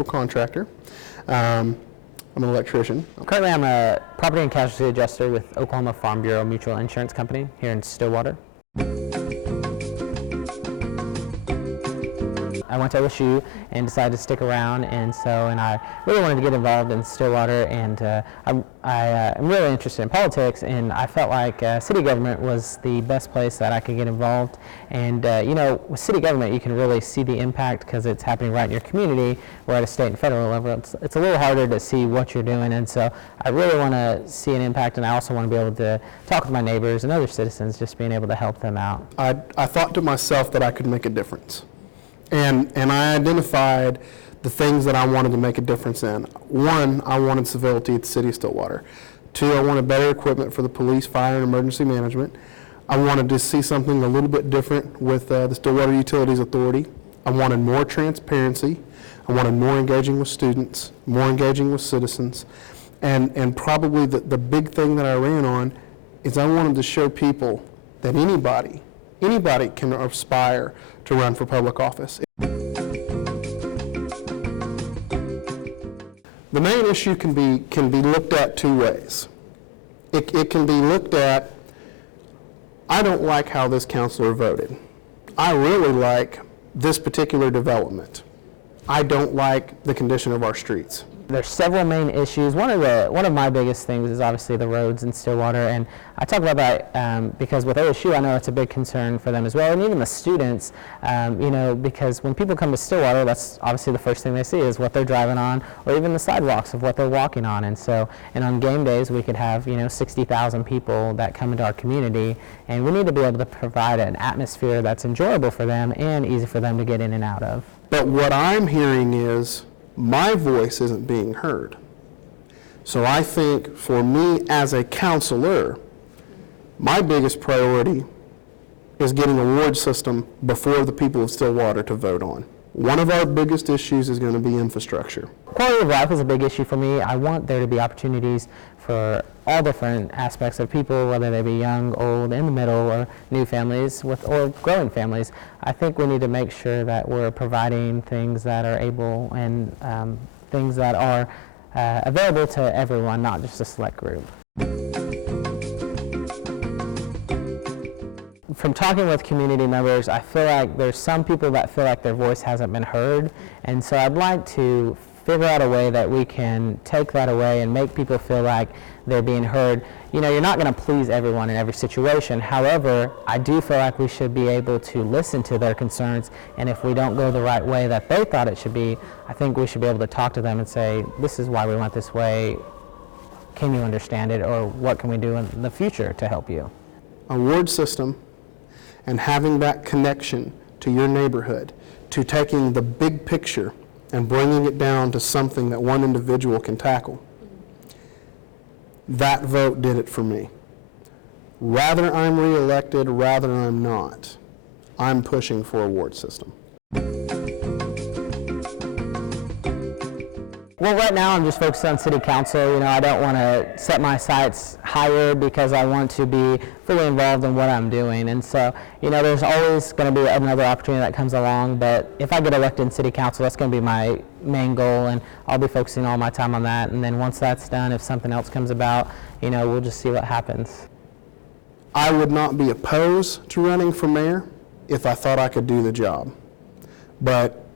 electrical contractor. I'm an electrician. Currently, I'm a property and casualty adjuster with Oklahoma Farm Bureau Mutual Insurance Company here in Stillwater. I went to OSU and decided to stick around, and I really wanted to get involved in Stillwater, and I'm really interested in politics, and I felt like city government was the best place that I could get involved. And with city government, you can really see the impact because it's happening right in your community, where at a state and federal level, it's a little harder to see what you're doing, and so I really want to see an impact, and I also want to be able to talk with my neighbors and other citizens, just being able to help them out. I thought to myself that I could make a difference. And I identified the things that I wanted to make a difference in. One, I wanted civility at the city of Stillwater. Two, I wanted better equipment for the police, fire, and emergency management. I wanted to see something a little bit different with the Stillwater Utilities Authority. I wanted more transparency. I wanted more engaging with students, more engaging with citizens. And probably the big thing that I ran on is I wanted to show people that anybody can aspire to run for public office. The main issue can be looked at two ways. It can be looked at, I don't like how this councilor voted. I really like this particular development. I don't like the condition of our streets. There's several main issues. One of my biggest things is obviously the roads in Stillwater, and I talk about that because with OSU, I know it's a big concern for them as well, and even the students, because when people come to Stillwater, that's obviously the first thing they see is what they're driving on, or even the sidewalks of what they're walking on. And on game days, we could have 60,000 people that come into our community, and we need to be able to provide an atmosphere that's enjoyable for them and easy for them to get in and out of. But what I'm hearing is, my voice isn't being heard. So I think for me as a counselor, my biggest priority is getting a ward system before the people of Stillwater to vote on. One of our biggest issues is going to be infrastructure. Quality of life is a big issue for me. I want there to be opportunities for all different aspects of people, whether they be young, old, in the middle, or new families or growing families. I think we need to make sure that we're providing things that are able and things that are available to everyone, not just a select group. From talking with community members, I feel like there's some people that feel like their voice hasn't been heard, and so I'd like to figure out a way that we can take that away and make people feel like they're being heard. You're not going to please everyone in every situation. However, I do feel like we should be able to listen to their concerns, and if we don't go the right way that they thought it should be, I think we should be able to talk to them and say, this is why we went this way. Can you understand it, or what can we do in the future to help you? A ward system and having that connection to your neighborhood, to taking the big picture and bringing it down to something that one individual can tackle. That vote did it for me. Rather I'm reelected, rather I'm not, I'm pushing for a ward system. Well, right now I'm just focused on city council. I don't want to set my sights higher because I want to be fully involved in what I'm doing. And so, there's always going to be another opportunity that comes along, but if I get elected in city council, that's going to be my main goal, and I'll be focusing all my time on that. And then once that's done, if something else comes about, we'll just see what happens. I would not be opposed to running for mayor if I thought I could do the job. But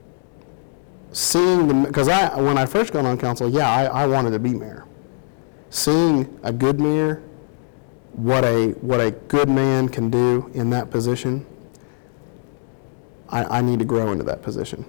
because when I first got on council, I wanted to be mayor. Seeing a good mayor, what a good man can do in that position, I need to grow into that position.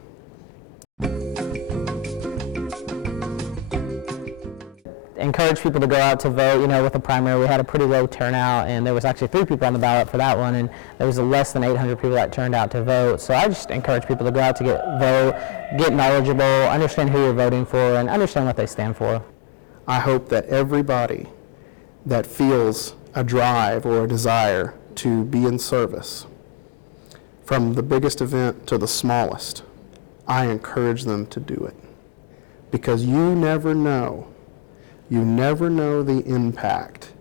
Encourage people to go out to vote. With the primary, we had a pretty low turnout, and there was actually 3 people on the ballot for that one, and there was less than 800 people that turned out to vote. So I just encourage people to go out to vote, get knowledgeable, understand who you're voting for, and understand what they stand for. I hope that everybody that feels a drive or a desire to be in service, from the biggest event to the smallest, I encourage them to do it. Because you never know the impact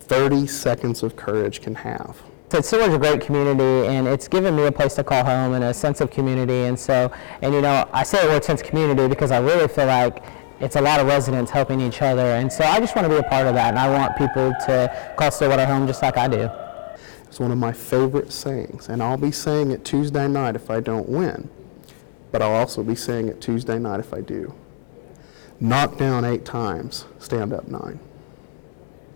30 seconds of courage can have. Stillwater's a great community, and it's given me a place to call home and a sense of community. And so, and you know, I say the word sense of community because I really feel like it's a lot of residents helping each other. And so I just want to be a part of that, and I want people to call Stillwater home just like I do. It's one of my favorite sayings, and I'll be saying it Tuesday night if I don't win, but I'll also be saying it Tuesday night if I do. Knock down 8 times, stand up 9.